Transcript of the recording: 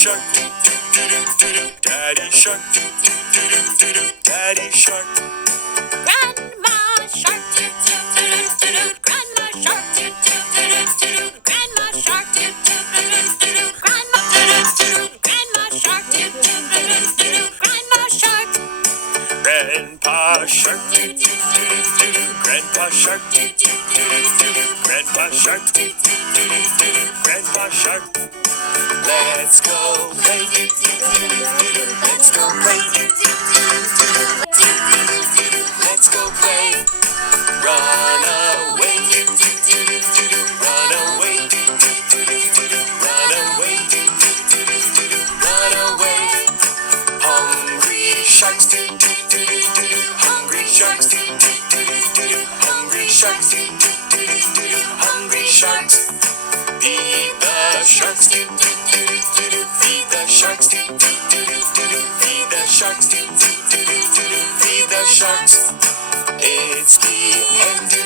Shark, Daddy Shark, Daddy Shark. Grandma Shark, Grandma Shark, Grandma Shark, Grandma Shark, Grandma Shark. Grandpa Shark, Grandpa Shark, Grandpa Shark, Grandpa Shark. Let's go play. Let's go play. Let's go play. Run away. Run away. Run away. Run away. Hungry sharks. Hungry sharks. Hungry sharks. Hungry sharks. Feed the sharks. Feed the sharks. Feed the sharks. Feed the sharks. It's the end.